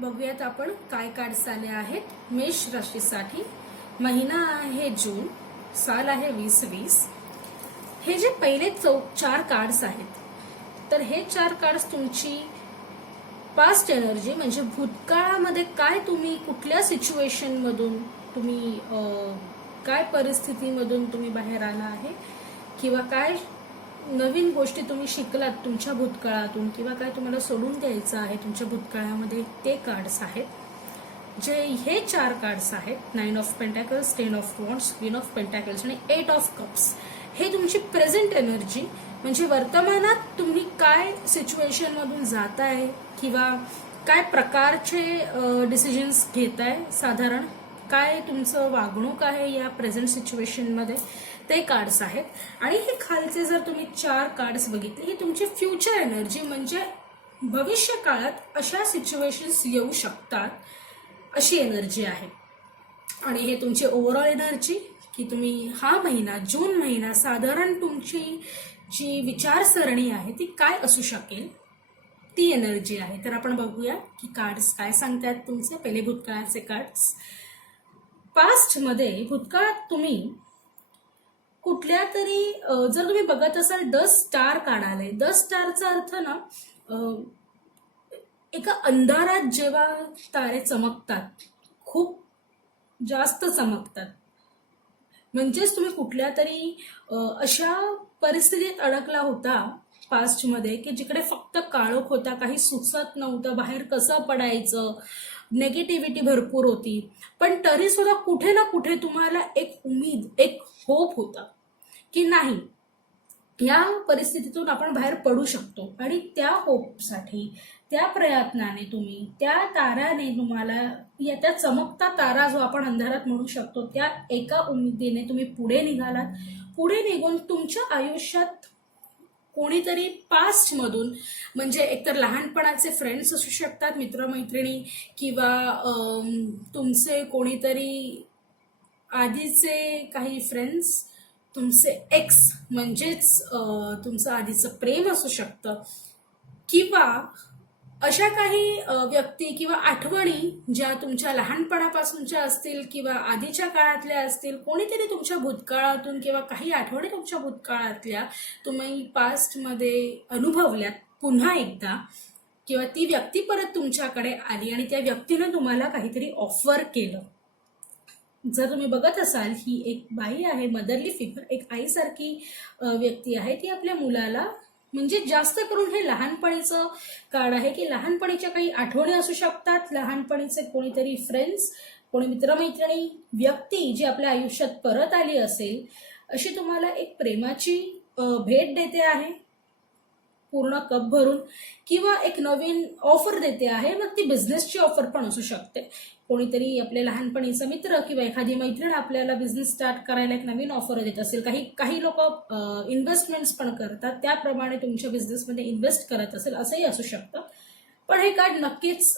बघूयात आपण काय कार्ड्स आले आहेत मेष राशीसाठी। महिना आहे जून, साल आहे 2020। हे जे पहिले 4 कार्ड्स आहेत, तर हे 4 कार्ड्स तुमची पास्ट एनर्जी म्हणजे भूतकाळामध्ये काय तुम्ही कुठल्या सिच्युएशन मधून तुम्ही काय परिस्थितीमधून तुम्ही बाहेर आला आहे किंवा काय नवीन गोष्टी तुम्ही शिकलात तुमच्या भूतकाळातून किंवा काय तुम्हाला सोडून द्यायचं आहे तुमच्या भूतकाळामध्ये, ते कार्ड्स आहेत। जे हे 4 कार्ड्स आहेत 9 of pentacles, 10 of wands, queen of pentacles आणि 8 ऑफ कप्स। हे तुमची प्रेझेंट एनर्जी म्हणजे वर्तमानात तुम्ही काय सिच्युएशन मधून जाताय किंवा काय प्रकारचे डिसिजन्स घेताय, साधारण काय तुमचं वागणूक आहे या प्रेझेंट सिच्युएशन मध्ये, ते कार्ड्स आहेत। आणि हे खालचे जर तुम्ही 4 कार्ड्स बघितले, ही तुमची फ्युचर एनर्जी म्हणजे भविष्य काळात अशा सिच्युएशन्स येऊ शकतात अशी एनर्जी आहे। आणि हे तुमची ओव्हरऑल एनर्जी की तुम्ही हा महिना जून महिना साधारण तुमची जी विचारसरणी आहे ती काय असू शकेल, ती एनर्जी आहे। तर आपण बघूया की कार्ड्स काय सांगतात तुमचे। पहिले भूतकाळाचे कार्ड्स। पास्ट मध्ये भूतकाळात तुम्ही कुठल्या तरी जर तुम्ही बघत असाल द स्टार कार्ड आले। द स्टारचा अर्थ ना एका अंधारात जेव्हा तारे चमकतात, खूप जास्त चमकतात, म्हणजेच तुम्ही कुठल्या तरी अशा परिस्थितीत अडकला होता पास्ट मध्ये की जिकडे फक्त काळोख होता, काही सुचत नव्हतं, बाहेर कसं पडायचं, नेगेटिव्हिटी भरपूर होती, पण तरी सुद्धा कुठे ना कुठे तुम्हाला एक उमेद, एक होप होता की नाही, या परिस्थितीतून आपण बाहेर पडू शकतो। आणि त्या होपसाठी, त्या प्रयत्नाने तुम्ही, त्या ताराने तुम्हाला, या त्या चमकता तारा जो आपण अंधारात म्हणू शकतो, त्या एका उमेदीने तुम्ही पुढे निघालात। पुढे निघून तुमच्या आयुष्यात कोणीतरी पास्ट मधून, म्हणजे एकतर लहानपणाचे फ्रेंड्स असू शकतात, मित्रमैत्रिणी, किंवा तुमचे कोणीतरी आधीचे काही फ्रेंड्स, तुमचे एक्स म्हणजेच तुमचं आधीचं प्रेम असू शकतं, किंवा अशा काही व्यक्ती किंवा आठवणी ज्या तुमच्या लहानपणापासूनच्या असतील किंवा आधीच्या काळातल्या असतील, कोणीतरी तुमच्या भूतकाळातून किंवा काही आठवणी तुमच्या भूतकाळातल्या तुम्ही पास्टमध्ये अनुभवल्यात पुन्हा एकदा, किंवा ती व्यक्ती परत तुमच्याकडे आली आणि त्या व्यक्तीने तुम्हाला काहीतरी ऑफर केलं। जर तुम्ही बघत असाल, ही एक बाई आहे, मदरली फिगर, एक आईसारखी व्यक्ती आहे, ती आपल्या मुलाला, म्हणजे जास्त करून हे लहानपणीचं कार्ड आहे की लहानपणीच्या काही आठवणी असू शकतात, लहानपणीचे कोणीतरी फ्रेंड्स, कोणी मित्रमैत्रिणी, व्यक्ती जी आपल्या आयुष्यात परत आली असेल, अशी तुम्हाला एक प्रेमाची भेट देते आहे पूर्ण कप भरून, किंवा एक नवीन ऑफर देते आहे। मग ती बिझनेसची ऑफर पण असू शकते, कोणीतरी आपले लहानपणीचा मित्र किंवा एखादी मैत्रीण आपल्याला बिझनेस स्टार्ट करायला एक नवीन ऑफर देत असेल। काही लोक इन्व्हेस्टमेंट्स पण करतात, त्याप्रमाणे तुमच्या बिझनेसमध्ये इन्व्हेस्ट करत असेल, असंही असू शकतं। पण हे कार्ड नक्कीच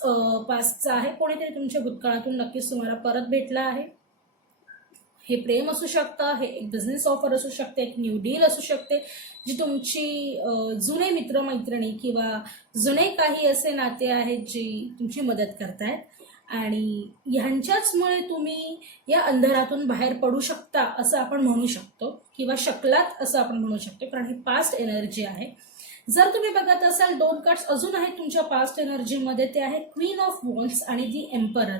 पास्टचं आहे, कोणीतरी तुमच्या भूतकाळातून नक्कीच तुम्हाला परत भेटला आहे। हे प्रेम असू शकतं, हे एक बिझनेस ऑफर असू शकते, एक न्यू डील असू शकते, जी तुमची जुने मित्रमैत्रिणी किंवा जुने काही असे नाते आहेत जी तुमची मदत करतायत, आणि ह्यांच्याचमुळे तुम्ही या अंधारातून बाहेर पडू शकता असं आपण म्हणू शकतो, किंवा शकलात असं आपण म्हणू शकतो, कारण ही पास्ट एनर्जी आहे। जर तुम्ही बघत असाल 2 कार्ड्स अजून आहेत तुमच्या पास्ट एनर्जीमध्ये, ते आहे क्वीन ऑफ वॉन्ड्स आणि दी एम्परर।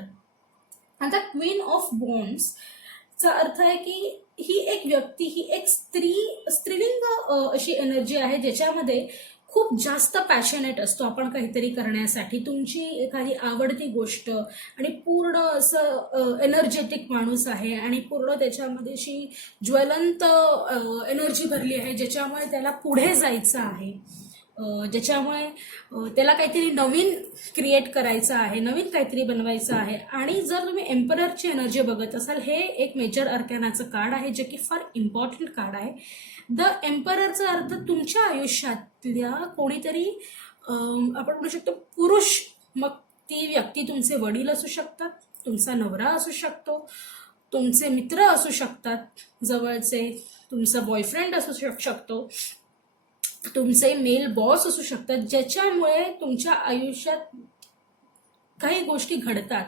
आता क्वीन ऑफ वॉन्ड्स चा अर्थ आहे की ही एक व्यक्ती, ही एक स्त्रीलिंग अशी एनर्जी आहे ज्याच्यामध्ये खूप जास्त पॅशनेट असतो आपण काहीतरी करण्यासाठी, तुमची एखादी आवडती गोष्ट, आणि पूर्ण असं एनर्जेटिक माणूस आहे आणि पूर्ण त्याच्यामध्ये अशी ज्वलंत एनर्जी भरली आहे, ज्याच्यामुळे त्याला पुढे जायचं आहे, ज्याच्यामुळे त्याला काहीतरी नवीन क्रिएट करायचं आहे, नवीन काहीतरी बनवायचं आहे। आणि जर तुम्ही एम्पररची एनर्जी बघत असाल, हे एक मेजर अर्कॅनाचं कार्ड आहे, जे की फार इम्पॉर्टंट कार्ड आहे। द एम्पररचा अर्थ तुमच्या आयुष्यातल्या कोणीतरी आपण म्हणू शकतो पुरुष, मग ती व्यक्ती तुमचे वडील असू शकतात, तुमचा नवरा असू शकतो, तुमचे मित्र असू शकतात जवळचे, तुमचा बॉयफ्रेंड असू शकतो, तुमचे मेल बॉस असू शकतात, ज्याच्यामुळे तुमच्या आयुष्यात काही गोष्टी घडतात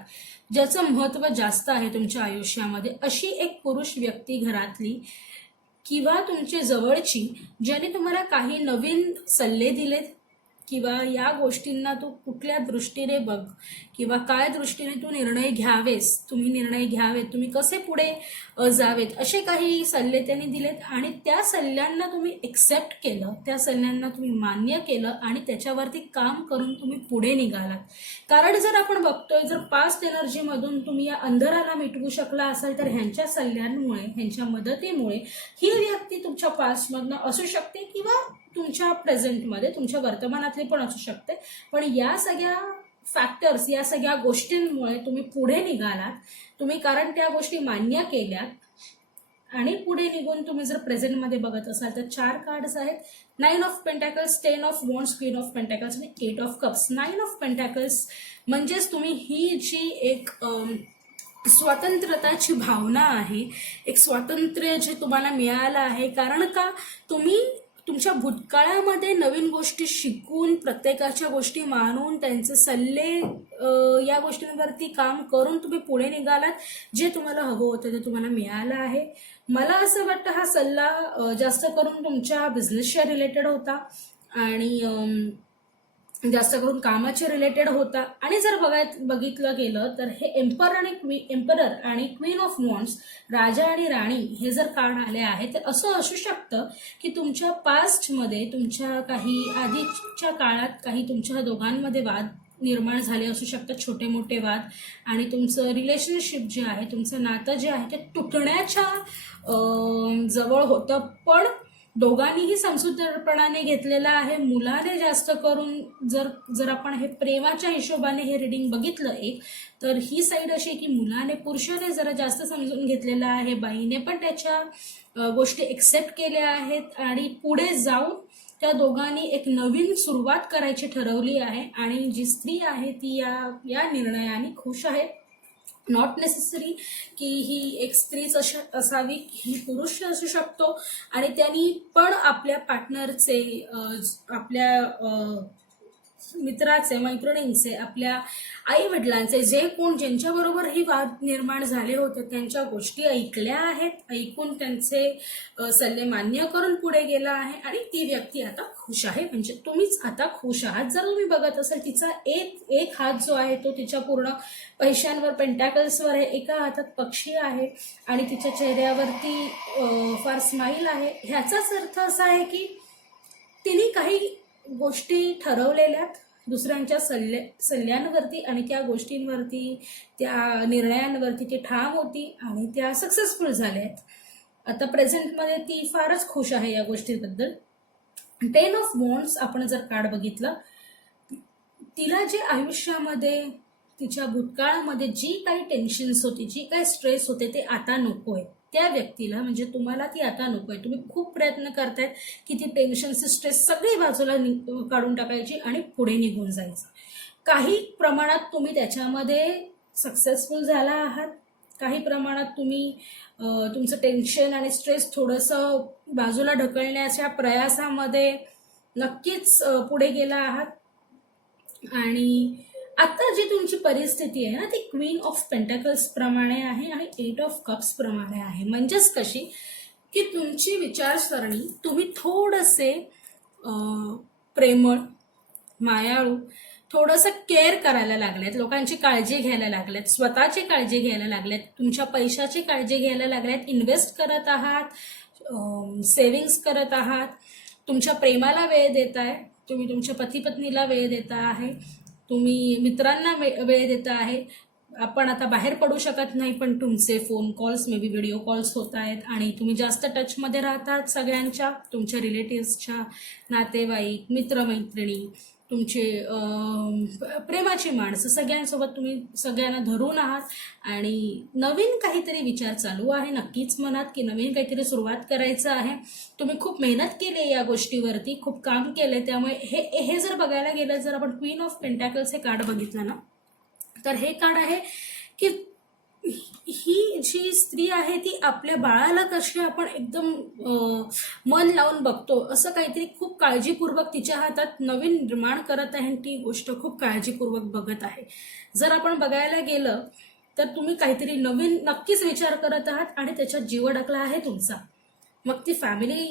ज्याचं महत्त्व जास्त आहे तुमच्या आयुष्यामध्ये, अशी एक पुरुष व्यक्ती घरातली किंवा तुमची जवळची, ज्याने तुम्हाला काही नवीन सल्ले दिलेत किंवा या गोष्टींना तू कुठल्या दृष्टीने बघ किंवा काय दृष्टीने तू निर्णय घ्यावेस, तुम्ही निर्णय घ्यावेत, तुम्ही कसे पुढे जावेत, असे काही सल्ले त्यांनी दिलेत आणि त्या सल्ल्यांना तुम्ही एक्सेप्ट केलं, त्या सल्ल्यांना तुम्ही मान्य केलं आणि त्याच्यावरती काम करून तुम्ही पुढे निघालात. कारण जर आपण बघतोय, जर पास्ट एनर्जीमधून तुम्ही या अंधाराला मिटवू शकला असाल तर ह्यांच्या सल्ल्यांमुळे, ह्यांच्या मदतीमुळे ही व्यक्ती तुमच्या पास्टमधनं असू शकते किंवा तुमच्या प्रेझेंटमध्ये, तुमच्या वर्तमानातली पण असू शकते. पण या सगळ्या फॅक्टर्स, या सगळ्या गोष्टींमुळे तुम्ही पुढे निघालात, तुम्ही कारण त्या गोष्टी मान्य केल्यात आणि पुढे निघून तुम्ही जर प्रेझेंटमध्ये बघत असाल तर 4 कार्ड्स आहेत, 9 of pentacles, 10 of wands, queen of pentacles आणि 8 ऑफ कप्स. 9 ऑफ पेंटॅकल्स म्हणजेच तुम्ही ही जी एक स्वातंत्र्यताची भावना आहे, एक स्वातंत्र्य जे तुम्हाला मिळालं आहे, कारण का तुम्ही तुमच्या भूतकाळामध्ये नवीन गोष्टी शिकून, प्रत्येकाच्या गोष्टी मानून, त्यांचे सल्ले, या गोष्टींवरती काम करून तुम्ही पुढे निघालात. जे तुम्हाला हवं होतं ते तुम्हाला मिळालं आहे. मला असं वाटतं हा सल्ला जास्त करून तुमच्या बिझनेसच्या रिलेटेड होता आणि जास्त करून कामाच्या रिलेटेड होता. आणि जर बघितलं गेलं तर हे एम्परर आणि क्वीन ऑफ वॉन्ड्स, राजा आणि राणी, हे जर कार्ड आले आहे तर असं असू शकतं की तुमच्या पास्टमध्ये, तुमच्या काही आधीच्या काळात काही तुमच्या दोघांमध्ये वाद निर्माण झाले असू शकतात, छोटे मोठे वाद, आणि तुमचं रिलेशनशिप जे आहे, तुमचं नातं जे आहे ते तुटण्याच्या जवळ होतं. पण दोघांनीही समजूतदारपणाने घेतलेला आहे. मुलाने जास्त करून जर आपण हे प्रेमाच्या हिशोबाने हे रीडिंग बघितलं एक, तर ही साईड अशी की मुलाने, पुरुषाने जरा जास्त समजून घेतलेला आहे, बाईने पण त्याच्या गोष्टी एक्सेप्ट केल्या आहेत आणि पुढे जाऊन त्या दोघांनी एक नवीन सुरुवात करायची ठरवली आहे. आणि जी स्त्री आहे ती या निर्णयाने खुश आहे. नॉट नेसेसरी की ही एक स्त्रीच असावी, ही पुरुष असू शकतो आणि त्यांनी पण आपल्या पार्टनरचे, आपल्या मित्राचे, मैत्रिणींचे, आपल्या आई वडिलांचे, जे कोण ज्यांच्याबरोबर ही वाद निर्माण झाले होते त्यांच्या गोष्टी ऐकल्या आहेत, ऐकून त्यांचे सल्ले मान्य करून पुढे गेला आहे आणि ती व्यक्ती आता खुश आहे. म्हणजे तुम्हीच आता खुश आहात. जर तुम्ही बघत असाल तिचा एक हात जो आहे तो तिच्या पूर्ण पैशांवर, पेंटॅकल्सवर आहे, एका हातात पक्षी आहे आणि तिच्या चेहऱ्यावरती फार स्माईल आहे. ह्याचाच अर्थ असा आहे की तिने काही गोष्टी ठरवलेल्यात दुसऱ्यांच्या सल्ल्यांवरती आणि त्या गोष्टींवरती, त्या निर्णयांवरती ती ठाम होती आणि त्या सक्सेसफुल झाल्या आहेत. आता प्रेझेंटमध्ये ती फारच खुश आहे या गोष्टीबद्दल. 10 ऑफ वॉन्ड्स आपण जर कार्ड बघितलं, तिला जे आयुष्यामध्ये, तिच्या भूतकाळामध्ये जी काही टेन्शन्स होती, जी काही स्ट्रेस होते ते आता नको आहे. त्या व्यक्तीला, म्हणजे तुम्हाला ती आता नको आहे. तुम्ही खूप प्रयत्न करतायत की ती टेन्शनची स्ट्रेस सगळी बाजूला काढून टाकायची आणि पुढे निघून जायचं. काही प्रमाणात तुम्ही त्याच्यामध्ये सक्सेसफुल झाला आहात, काही प्रमाणात तुम्ही तुमचं टेन्शन आणि स्ट्रेस थोडंसं बाजूला ढकलण्याच्या प्रयासामध्ये नक्कीच पुढे गेला आहात. आणि आता जी तुमची परिस्थिती आहे ना, ती क्वीन ऑफ पेंटॅकल्स प्रमाणे आहे आणि 8 ऑफ कप्स प्रमाणे आहे. म्हणजेच कशी की तुमची विचारसरणी, तुम्ही थोडंसे प्रेमळ, मायाळू, थोडंसं केअर करायला लागलेत, लोकांची काळजी घ्यायला लागलेत, स्वतःची काळजी घ्यायला लागलेत, तुमच्या पैशाची काळजी घ्यायला लागलेत, इन्व्हेस्ट करत आहात, सेव्हिंग्स करत आहात, तुमच्या प्रेमाला वेळ देताय, तुम्ही तुमच्या पती पत्नीला वेळ देता आहे, तुम्ही मित्रांना वेळ देता आहे. आपण आता बाहेर पडू शकत नाही पण तुमचे phone calls, may be video calls होत आहेत आणि तुम्ही जास्त टचमध्ये राहतात सगळ्यांच्या, तुमच्या रिलेटिव्सच्या, नातेवाईक, मित्रमैत्रिणी, तुमचे प्रेमाची माणसं, सगळ्यांसोबत तुम्ही सगळ्यांना धरून आहात आणि नवीन काहीतरी विचार चालू आहे नक्कीच मनात की नवीन काहीतरी सुरुवात करायचं आहे. तुम्ही खूप मेहनत केली या गोष्टीवरती, खूप काम केलंय. त्यामुळे हे जर बघायला गेलं, जर आपण क्वीन ऑफ पेंटॅकल्स हे कार्ड बघितलं ना, तर हे कार्ड आहे की ही जी स्त्री आहे ती आपल्या बाळाला कशी आपण एकदम मन लावून बघतो, असं काहीतरी खूप काळजीपूर्वक तिच्या हातात नवीन निर्माण करत आहे आणि ती गोष्ट खूप काळजीपूर्वक बघत आहे. जर आपण बघायला गेलं तर तुम्ही काहीतरी नवीन नक्कीच विचार करत आहात आणि त्याच्यात जीव अडकला आहे तुमचा. मग ती फॅमिली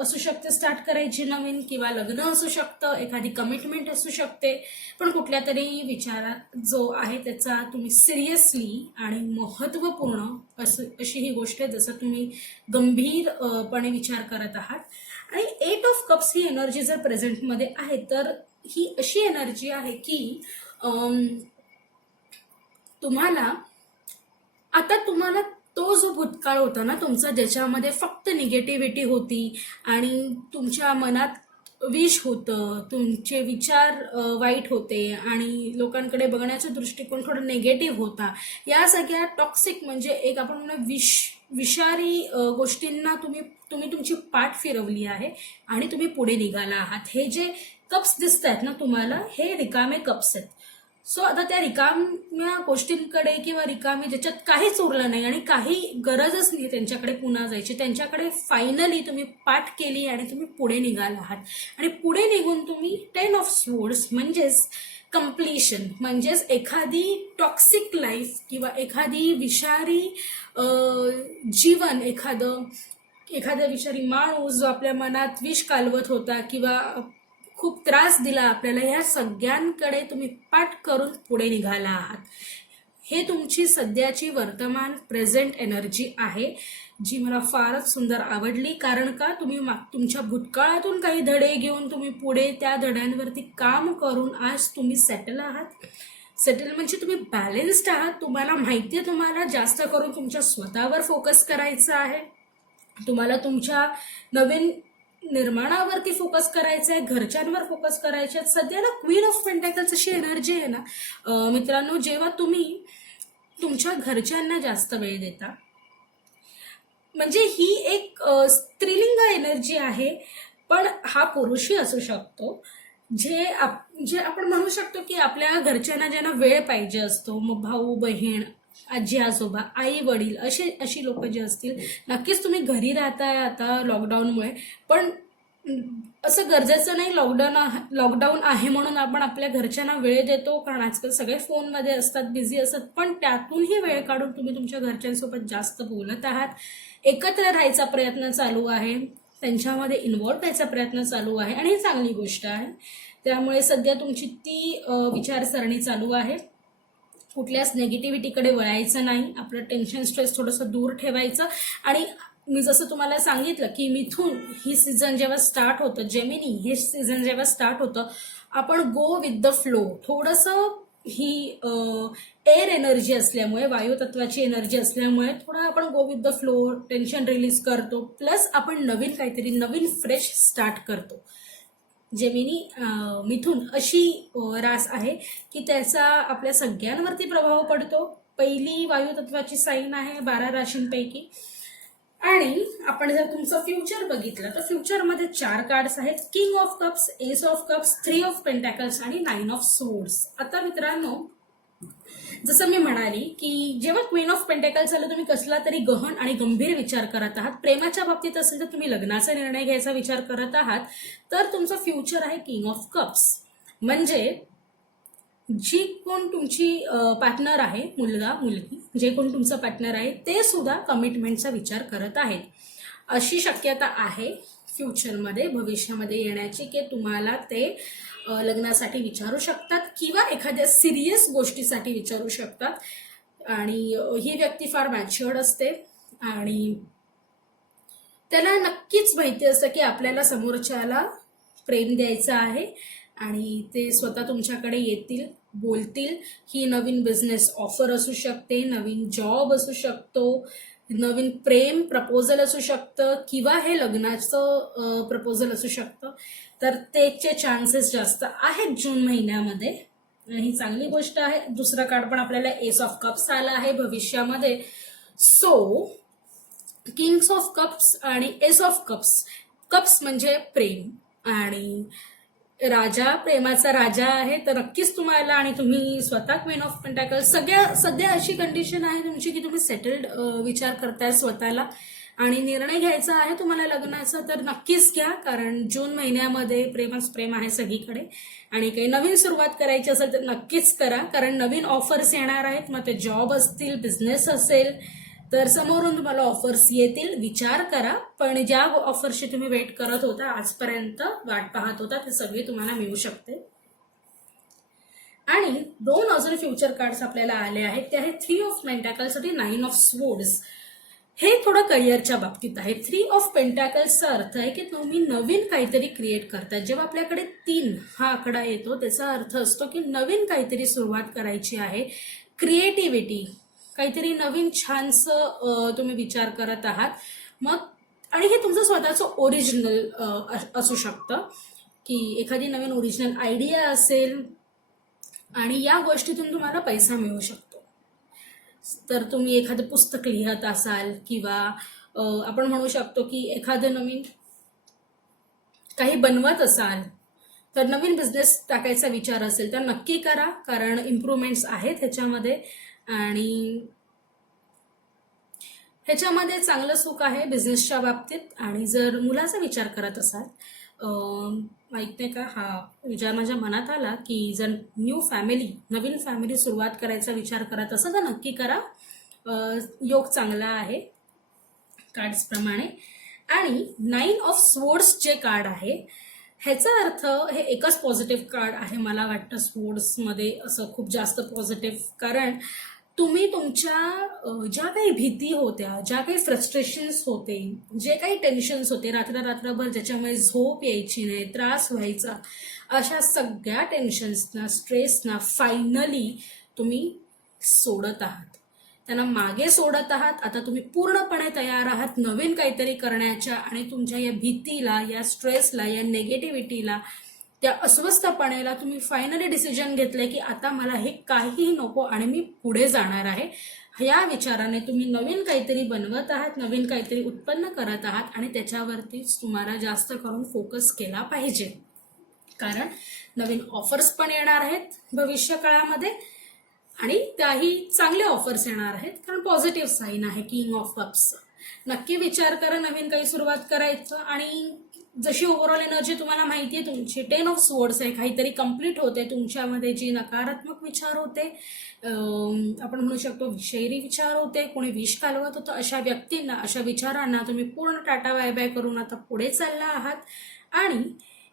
असू शकते स्टार्ट करायची नवीन, किंवा लग्न असू शकतं, एखादी कमिटमेंट असू शकते. पण कुठल्या तरी विचारात जो आहे त्याचा तुम्ही सिरियसली आणि महत्त्वपूर्ण अशी ही गोष्ट आहे, जसं तुम्ही गंभीरपणे विचार करत आहात. आणि 8 ऑफ कप्स ही एनर्जी जर प्रेझेंटमध्ये आहे तर ही अशी एनर्जी आहे की तुम्हाला तुम्हाला तो जो भूतकाळ होता ना तुमचा, ज्याच्यामध्ये फक्त निगेटिव्हिटी होती आणि तुमच्या मनात विष होतं, तुमचे विचार वाईट होते आणि लोकांकडे बघण्याचा दृष्टिकोन थोडा निगेटिव्ह होता, या सगळ्या टॉक्सिक म्हणजे एक आपण म्हणू विषारी गोष्टींना तुम्ही तुमची पाठ फिरवली आहे आणि तुम्ही पुढे निघाला आहात. हे जे कप्स दिसत आहेत ना तुम्हाला, हे रिकामे कप्स आहेत. सो आता त्या रिकाम्या गोष्टींकडे किंवा रिकामी ज्याच्यात काहीच उरलं नाही आणि काही गरजच नाही त्यांच्याकडे पुन्हा जायची, त्यांच्याकडे फायनली तुम्ही पाठ केली आणि तुम्ही पुढे निघाला आहात. आणि पुढे निघून तुम्ही 10 ऑफ स्वोर्ड्स म्हणजेच कम्प्लिशन, म्हणजेच एखादी टॉक्सिक लाईफ किंवा एखादी विषारी जीवन, एखादा विषारी माणूस जो आपल्या मनात विष कालवत होता किंवा खूप त्रास दिला आपल्याला, ह्या सगळ्यांकडे तुम्ही पाठ करून पुढे निघाला आहात. हे तुमची सध्याची वर्तमान प्रेझेंट एनर्जी आहे, जी मला फारच सुंदर आवडली. कारण का, तुम्ही तुमच्या भूतकाळातून काही धडे घेऊन तुम्ही पुढे त्या धड्यांवरती काम करून आज तुम्ही सेटल आहात. सेटल म्हणजे तुम्ही बॅलेन्स्ड आहात. तुम्हाला माहिती आहे तुम्हाला जास्त करून तुमच्या स्वतःवर फोकस करायचं आहे, तुम्हाला तुमच्या नवीन निर्माणावरती फोकस करायचं आहे, घरच्यांवर फोकस करायचे आहे. सध्याला क्वीन ऑफ पेंटॅकल्स अशी एनर्जी आहे ना मित्रांनो, जेव्हा तुम्ही तुमच्या घरच्यांना जास्त वेळ देता, म्हणजे ही एक स्त्रीलिंग एनर्जी आहे, पण हा पुरुषही असू शकतो. जे आपण म्हणू शकतो की आपल्या घरच्यांना ज्यांना वेळ पाहिजे असतो, मग भाऊ बहीण, आजी आजोबा, आई वडील, अशी लोक जे असतील, नक्कीच तुम्ही घरी राहताय आता लॉकडाऊनमुळे, पण असं गरजेचं नाही लॉकडाऊन आहे म्हणून आपण आपल्या घरच्यांना वेळ देतो, कारण आजकाल सगळे फोनमध्ये असतात, बिझी असतात. पण त्यातूनही वेळ काढून तुम्ही तुमच्या घरच्यांसोबत जास्त बोलत आहात, एकत्र राहायचा प्रयत्न चालू आहे, त्यांच्यामध्ये इन्व्हॉल्व व्हायचा प्रयत्न चालू आहे आणि ही चांगली गोष्ट आहे. त्यामुळे सध्या तुमची ती विचारसरणी चालू आहे. कुठल्याच नेगेटिव्हिटीकडे वळायचं नाही, आपलं टेन्शन स्ट्रेस थोडंसं दूर ठेवायचं. आणि मी जसं तुम्हाला सांगितलं की मिथून ही सीझन जेव्हा स्टार्ट होतं, जेमिनी हे सीझन जेव्हा स्टार्ट होतं, आपण गो विथ द फ्लो, थोडंसं ही एअर एनर्जी असल्यामुळे, वायुतत्वाची एनर्जी असल्यामुळे थोडं आपण go with the flow, tension release करतो, प्लस आपण नवीन फ्रेश स्टार्ट करतो. जेमिनी मिथुन अशी रास आहे की त्याचा आपल्या सगळ्यांवरती प्रभाव पडतो. पहिली वायुतत्वाची साईन आहे 12 राशींपैकी. आणि आपण जर तुमचं फ्युचर बघितलं तर फ्युचरमध्ये 4 कार्ड्स आहेत, king of cups, S of cups, 3 of pentacles आणि 9 ऑफ सोर्ड्स. आता मित्रांनो, जसं मी म्हणाली की जेव्हा क्वीन ऑफ पेंटॅकल्स आलं, तुम्ही कसला तरी गहन आणि गंभीर विचार करत आहात. प्रेमाच्या बाबतीत असेल तर तुम्ही लग्नाचा निर्णय घ्यायचा विचार करत आहात, तर तुमचं फ्युचर आहे किंग ऑफ कप्स. म्हणजे जी कोण तुमची पार्टनर आहे, मुलगा मुलगी, जे कोण तुमचं पार्टनर आहे ते सुद्धा कमिटमेंटचा विचार करत आहेत. अशी शक्यता आहे फ्युचरमध्ये, भविष्यामध्ये येण्याची, की तुम्हाला ते लग्नासाठी विचारू शकतात किंवा एखाद्या सिरियस गोष्टीसाठी विचारू शकतात. आणि ही व्यक्ती फार मॅच्युअर्ड असते आणि त्याला नक्कीच माहिती असतं की आपल्याला समोरच्याला प्रेम द्यायचं आहे आणि ते स्वतः तुमच्याकडे येतील, बोलतील. ही नवीन बिझनेस ऑफर असू शकते, नवीन जॉब असू शकतो, नवीन प्रेम प्रपोजल असू शकतं किंवा हे लग्नाचं प्रपोजल असू शकतं. तर त्याचे चान्सेस जास्त आहेत जून महिन्यामध्ये आणि ही चांगली गोष्ट आहे. दुसरा कार्ड पण आपल्याला एस ऑफ कप्स आला आहे भविष्यामध्ये. सो किंग्स ऑफ कप्स आणि एस ऑफ कप्स, कप्स म्हणजे प्रेम आणि राजा प्रेमाचा राजा आहे, तर नक्कीच तुम्हाला आणि तुम्ही स्वतः क्वीन ऑफ पेंटॅकल सध्या अशी कंडिशन आहे तुमची की तुम्ही सेटल्ड विचार करताय स्वतःला आणि निर्णय घ्यायचा आहे तुम्हाला लग्नाचा, तर नक्कीच घ्या. कारण जून महिन्यामध्ये प्रेमच प्रेम आहे सगळीकडे. आणि काही नवीन सुरुवात करायची असेल तर नक्कीच करा, कारण नवीन ऑफर्स येणार आहेत. मग ते जॉब असतील, बिझनेस असेल, तर समोरून तुम्हाला ऑफर्स येतील. विचार करा, पण ज्या ऑफर्सची तुम्ही वेट करत होता, आजपर्यंत वाट पाहत होता, ते सगळे तुम्हाला मिळू शकते. आणि दोन अजून फ्युचर कार्ड्स आपल्याला आले आहेत, ते आहेत 3 ऑफ पेंटॅकल्ससाठी 9 ऑफ स्वोर्ड्स. हे थोडं करिअरच्या बाबतीत आहे. 3 ऑफ पेंटॅकल्सचा अर्थ आहे की तुम्ही नवीन काहीतरी क्रिएट करताय. जेव्हा आपल्याकडे 3 हा आकडा येतो त्याचा अर्थ असतो की नवीन काहीतरी सुरुवात करायची आहे. क्रिएटिव्हिटी, काहीतरी नवीन छानसं तुम्ही विचार करत आहात. मग आणि हे तुमचं स्वतःचं ओरिजिनल असू शकतं, की एखादी नवीन ओरिजिनल आयडिया असेल आणि या गोष्टीतून तुम्हाला पैसा मिळू शकतो. तर तुम्ही एखादं पुस्तक लिहत असाल किंवा आपण म्हणू शकतो की एखादं नवीन काही बनवत असाल, तर नवीन बिझनेस टाकायचा विचार असेल तर नक्की करा, कारण इम्प्रूव्हमेंट्स आहेत ह्याच्यामध्ये. आणि ह्याच्यामध्ये चांगलं सुख आहे बिझनेसच्या बाबतीत. आणि जर मुलाचा विचार करत असाल, माहित नाही का, हा विचार माझ्या मनात आला की जर नवीन फॅमिली सुरुवात करायचा विचार करत असाल तर नक्की करा. योग चांगला आहे कार्ड्सप्रमाणे. आणि 9 ऑफ स्वोर्ड्स जे कार्ड आहे ह्याचा अर्थ, हे एकच पॉझिटिव्ह कार्ड आहे मला वाटतं स्पोर्ट्समध्ये असं खूप जास्त पॉझिटिव्ह, कारण तुम्ही तुमच्या ज्या काही भीती होत्या, ज्या काही फ्रस्ट्रेशन्स होते, जे काही टेन्शन्स होते, रात्रभर ज्याच्यामुळे झोप यायची नाही, त्रास व्हायचा, अशा सगळ्या टेन्शन्सना, स्ट्रेसना फायनली तुम्ही सोडत आहात, त्यांना मागे सोडत आहात. आता तुम्ही पूर्णपणे तयार आहात नवीन काहीतरी करण्याच्या. आणि तुमच्या या भीतीला, या स्ट्रेसला, या नेगेटिव्हिटीला, त्या अस्वस्थपणेला तुम्ही फायनली डिसिजन घेतलंय की आता मला हे काहीही नको आणि मी पुढे जाणार आहे. या विचाराने तुम्ही नवीन काहीतरी बनवत आहात, नवीन काहीतरी उत्पन्न करत आहात आणि त्याच्यावरतीच तुम्हाला जास्त करून फोकस केला पाहिजे. कारण नवीन ऑफर्स पण येणार आहेत भविष्य काळामध्ये आणि त्याही चांगल्या ऑफर्स येणार आहेत, कारण पॉझिटिव्ह साईन आहे किंग ऑफ कप्स. नक्की विचार करा नवीन काही सुरुवात करायचं. आणि जशी ओव्हरऑल एनर्जी तुम्हाला माहिती आहे तुमची 10 ऑफ स्वोर्ड्स आहे, काहीतरी कम्प्लीट होते तुमच्यामध्ये. जी नकारात्मक विचार होते, आपण म्हणू शकतो विषयी विचार होते, कोणी विष कालवत होतं, अशा व्यक्तींना, अशा विचारांना तुम्ही पूर्ण टाटा बाय बाय करून आता पुढे चालला आहात. आणि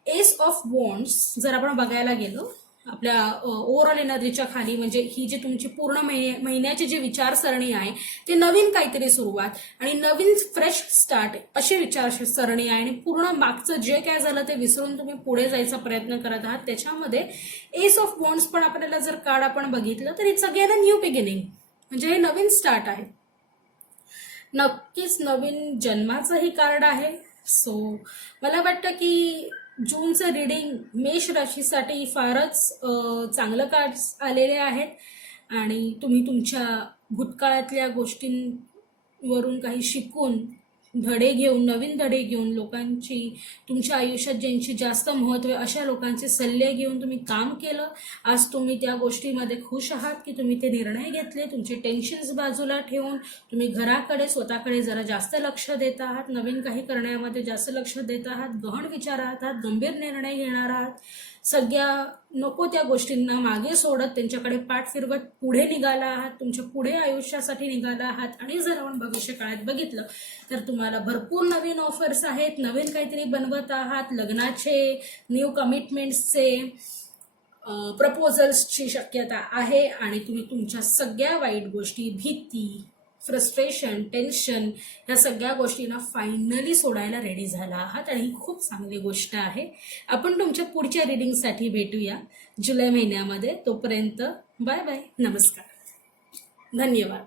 एस ऑफ वॉन्ड्स जर आपण बघायला गेलो आपल्या ओव्हरऑल एनर्जीच्या खाली, म्हणजे ही जी तुमची पूर्ण महिन्याची जी विचारसरणी आहे ते नवीन काहीतरी सुरुवात आणि नवीन फ्रेश स्टार्ट अशी विचारसरणी आहे. आणि पूर्ण मागचं जे काय झालं ते विसरून तुम्ही पुढे जायचा प्रयत्न करत आहात. त्याच्यामध्ये एस ऑफ वॉन्ड्स पण आपल्याला जर कार्ड आपण बघितलं तर it's again a new beginning, म्हणजे हे नवीन स्टार्ट आहे. नक्कीच नवीन जन्माचंही कार्ड आहे. सो मला वाटतं की जूनचं रिडिंग मेष राशीसाठी फारच चांगलं कार्ड्स आलेले आहेत. आणि तुम्ही तुमच्या भूतकाळातल्या गोष्टींवरून काही शिकून, नवीन धडे घेऊन, लोकांची, तुमच्या आयुष्यात ज्यांची जास्त महत्त्व आहे अशा लोकांचे सल्ले घेऊन तुम्ही काम केलं. आज तुम्ही त्या गोष्टीमध्ये खुश आहात की तुम्ही ते निर्णय घेतले. तुमचे टेन्शन्स बाजूला ठेवून तुम्ही घराकडे, स्वतःकडे जरा जास्त लक्ष देत आहात, नवीन काही करण्यामध्ये जास्त लक्ष देत आहात, गहन विचारात आहात, गंभीर निर्णय घेणार आहात. सगळ्या नको त्या गोष्टींना मागे सोडत, त्यांच्याकडे पाठ फिरवत पुढे निघाला आहात, तुमच्या पुढे आयुष्यासाठी निघाला आहात. आणि जर आपण भविष्य काळात बघितलं तर तुम्हाला भरपूर नवीन ऑफर्स आहेत, नवीन काहीतरी बनवत आहात, लग्नाचे, न्यू कमिटमेंट्सचे, प्रपोजल्सची शक्यता आहे. आणि तुम्ही तुमच्या सगळ्या वाईट गोष्टी, भीती, फ्रस्ट्रेशन, टेन्शन, या सगळ्या गोष्टींना फायनली सोडायला रेडी झाला आहात. आणि ही खूप चांगली गोष्ट आहे. आपण तुमच्या पुढच्या रिडिंगसाठी भेटूया जुलै महिन्यामध्ये. तोपर्यंत बाय बाय, नमस्कार, धन्यवाद.